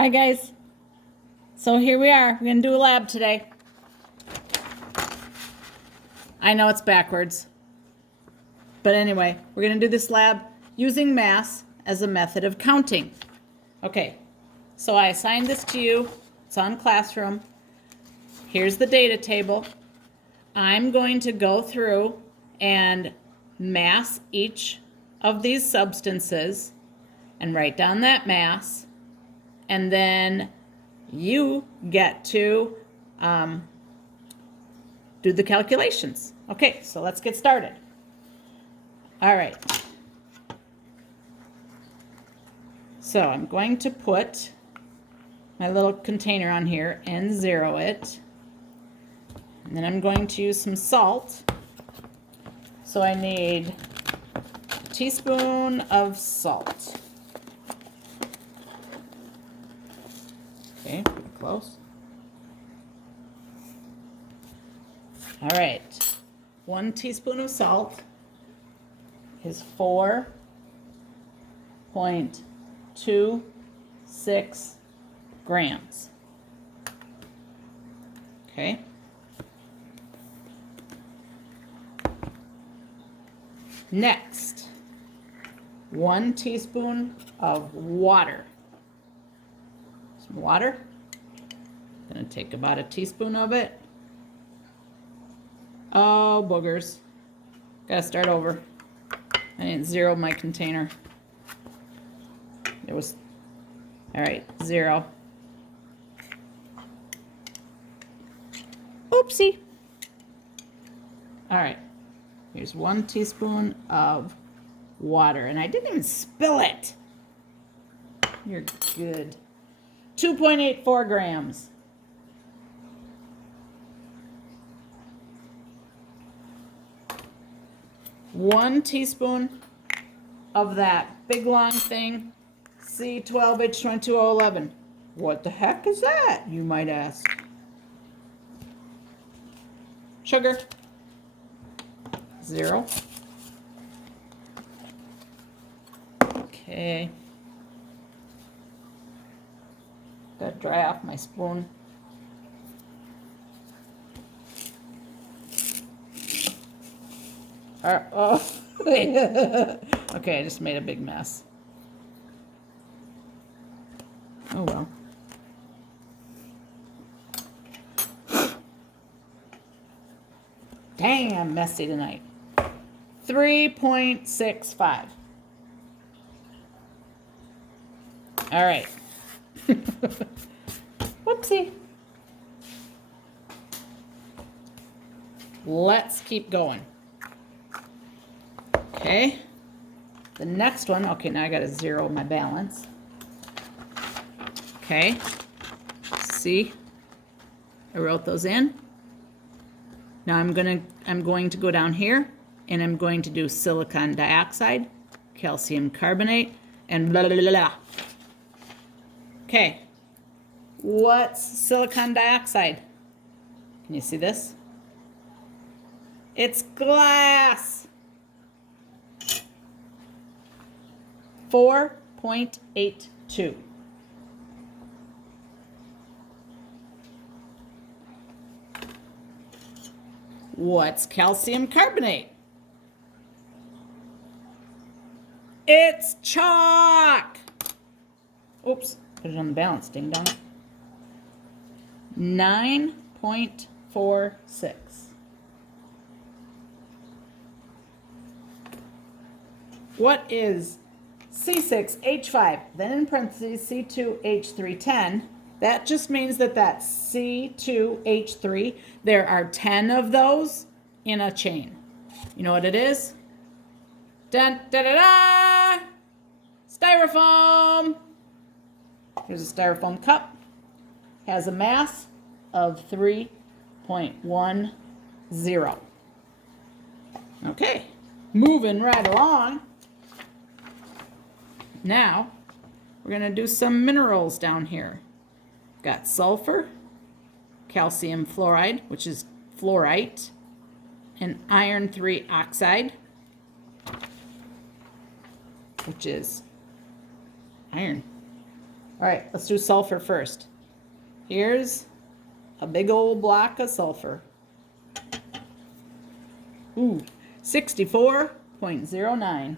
Hi guys. So here we are. We're going to do a lab today. I know it's backwards. But anyway, we're going to do this lab using mass as a method of counting. Okay, so I assigned this to you. It's on Classroom. Here's the data table. I'm going to go through and mass each of these substances and write down that mass. And then you get to do the calculations. Okay, so let's get started. All right. So I'm going to put my little container on here and zero it. And then I'm going to use some salt. So I need a teaspoon of salt. Okay, pretty close. All right, 1 teaspoon of salt is 4.26 grams. Okay. Next, 1 teaspoon of water. Some water. I'm gonna take about a teaspoon of it. Oh, boogers. Gotta start over. I didn't zero my container. It was, all right, 0. Oopsie. All right, here's 1 teaspoon of water, and I didn't even spill it. You're good. 2.84 grams. One teaspoon of that big long thing, C12H22O11. What the heck is that, you might ask? Sugar. 0. Okay. Gotta dry off my spoon. Oh. Okay, I just made a big mess. Oh well. Dang, I'm messy tonight. 3.65. All right. Whoopsie. Let's keep going. Okay. The next one, okay, now I got to zero my balance. Okay. See? I wrote those in. Now I'm going to go down here and I'm going to do silicon dioxide, calcium carbonate, and blah, blah, blah, blah. Okay. What's silicon dioxide? Can you see this? It's glass. 4.82. What's calcium carbonate? It's chalk. Oops, put it on the balance, ding dong. 9.46. What is C6H5, then in parentheses C2H310? That just means that that's C2H3. There are 10 of those in a chain. You know what it is? Dun, da, da, da! Styrofoam. Here's a styrofoam cup. Has a mass of 3.10. Okay, moving right along. Now, we're going to do some minerals down here. Got sulfur, calcium fluoride, which is fluorite, and iron 3 oxide, which is iron. All right, let's do sulfur first. Here's a big old block of sulfur. Ooh, 64.09.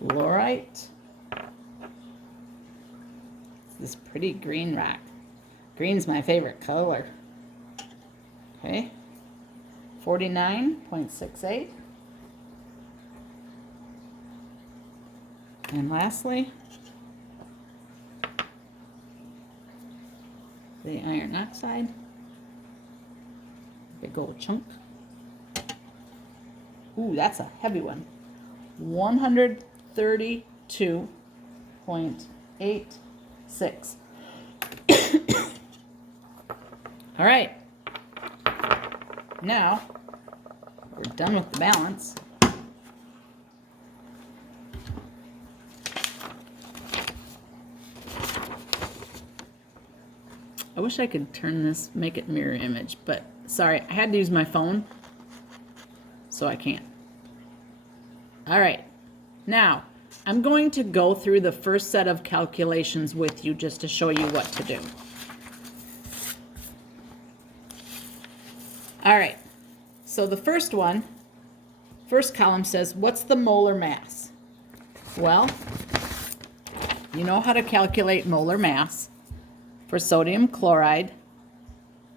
Fluorite. This pretty green rock. Green's my favorite color. Okay. 49.68. And lastly, the iron oxide. Big old chunk. Ooh, that's a heavy one. 132.86. All right. Now, we're done with the balance. I wish I could turn this, make it mirror image, but sorry, I had to use my phone, so I can't. All right, now I'm going to go through the first set of calculations with you just to show you what to do. All right, so the first column says, what's the molar mass? Well, you know how to calculate molar mass. For sodium chloride,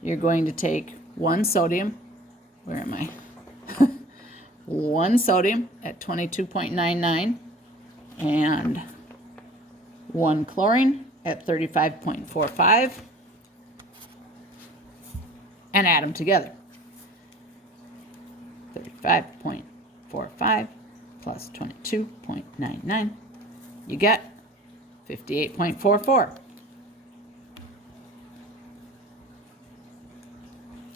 you're going to take one sodium, where am I? One sodium at 22.99 and one chlorine at 35.45 and add them together. 35.45 plus 22.99, you get 58.44.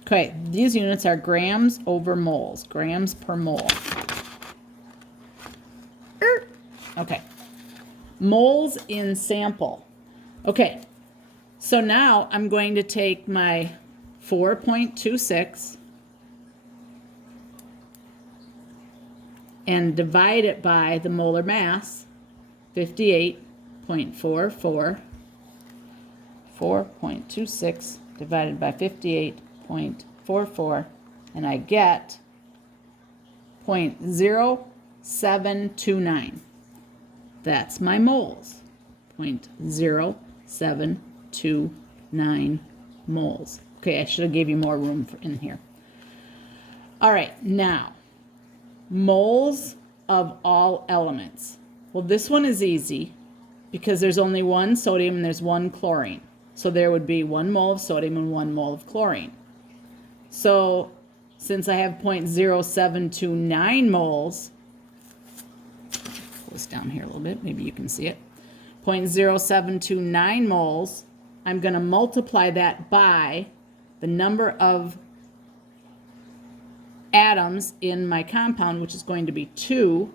Okay, these units are grams over moles, grams per mole. Okay, moles in sample. Okay, so now I'm going to take my 4.26 and divide it by the molar mass, 58.44. 4.26 divided by 58.44, and I get 0.0729. That's my moles. 0.0729 moles. Okay, I should have gave you more room in here. All right, now, moles of all elements. Well, this one is easy because there's only one sodium and there's one chlorine. So there would be 1 mole of sodium and 1 mole of chlorine. So since I have 0.0729 moles, pull this down here a little bit, maybe you can see it. 0.0729 moles, I'm going to multiply that by the number of atoms in my compound, which is going to be 2.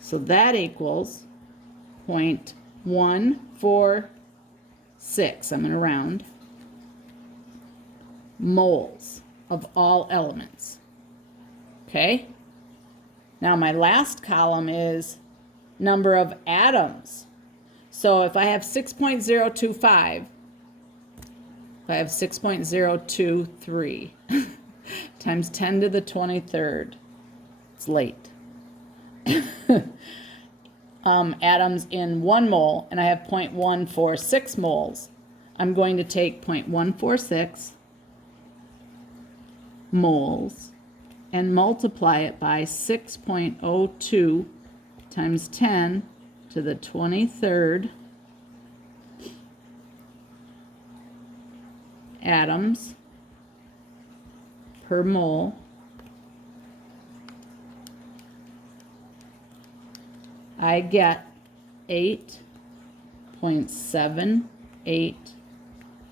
So that equals 0.146, I'm going to round, moles of all elements. Okay? Now my last column is number of atoms. So if I have 6.025, if I have 6.023 times 10 to the 23rd, it's late. Atoms in 1 mole, and I have 0.146 moles. I'm going to take 0.146 moles and multiply it by 6.02 times 10 to the 23rd atoms per mole. I get 8.78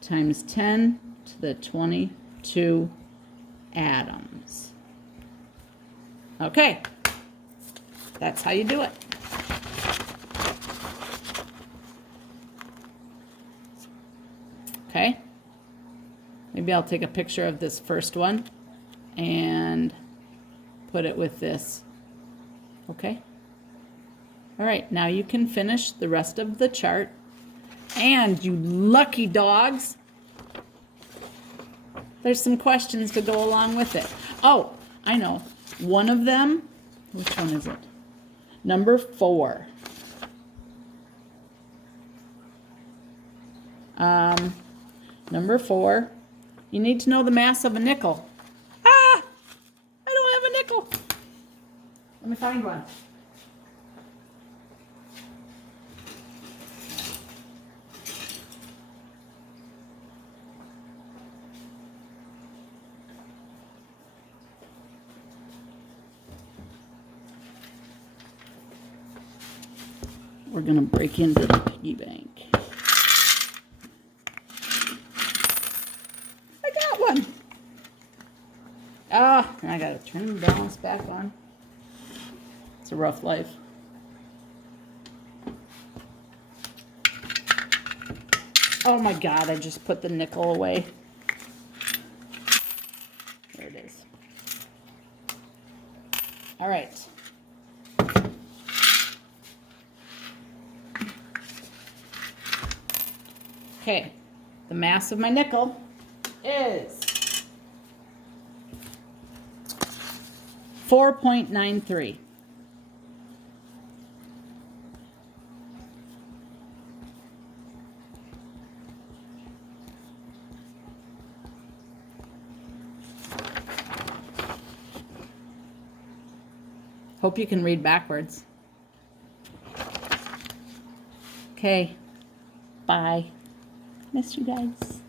times 10 to the 22 atoms. Okay, that's how you do it. Okay? Maybe I'll take a picture of this first one and put it with this. Okay? All right, now you can finish the rest of the chart. And you lucky dogs, there's some questions to go along with it. Oh, I know. One of them, which one is it? Number 4. Number 4, you need to know the mass of a nickel. Ah! I don't have a nickel. Let me find one. We're going to break into the piggy bank. I got one. Ah, I got to turn the balance back on. It's a rough life. Oh my God, I just put the nickel away. There it is. All right. Okay, the mass of my nickel is 4.93. Hope you can read backwards. Okay, bye. Miss you guys.